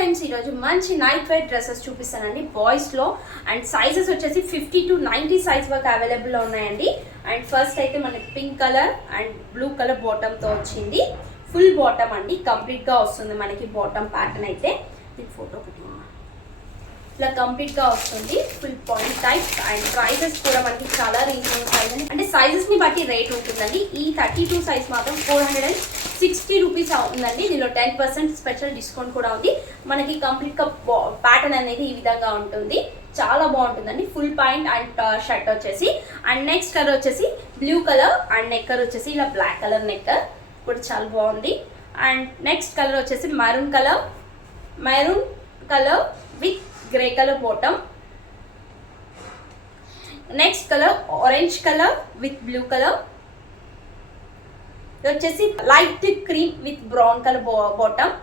Friends, ఈరోజు మంచి night wear dresses చూపిస్తానండి బాయ్స్లో. అండ్ సైజెస్ వచ్చేసి 50 to 90 సైజ్ వరకు అవైలబుల్లో ఉన్నాయండి. అండ్ ఫస్ట్ అయితే మనకి pink colour and blue colour బాటమ్తో వచ్చింది. ఫుల్ బాటమ్ అండి, కంప్లీట్గా వస్తుంది మనకి బాటమ్ ప్యాటర్న్ అయితే. దీని ఫోటో ఒకటి ఇలా కంప్లీట్గా వస్తుంది, full point type. And prizes కూడా మనకి చాలా రీజనబుల్ ప్రైస్ అండి, అంటే సైజెస్ని బట్టి రేట్ ఉంటుందండి. ఈ 32 సైజ్ మాత్రం 460 రూపీస్ ఉందండి. దీనిలో 10% స్పెషల్ డిస్కౌంట్ కూడా ఉంది. మనకి కంప్లీట్గా ప్యాటర్న్ అనేది ఈ విధంగా ఉంటుంది, చాలా బాగుంటుందండి. ఫుల్ పాయింట్ అండ్ షర్ట్ వచ్చేసి. అండ్ నెక్స్ట్ కలర్ వచ్చేసి బ్లూ కలర్ అండ్ నెక్కర్ వచ్చేసి ఇలా బ్లాక్ కలర్ నెక్కర్ కూడా చాలా బాగుంది. అండ్ నెక్స్ట్ కలర్ వచ్చేసి maroon colour with grey colour bottom. Next colour orange colour with blue colour. ఇది వచ్చేసి light cream with brown colour bottom.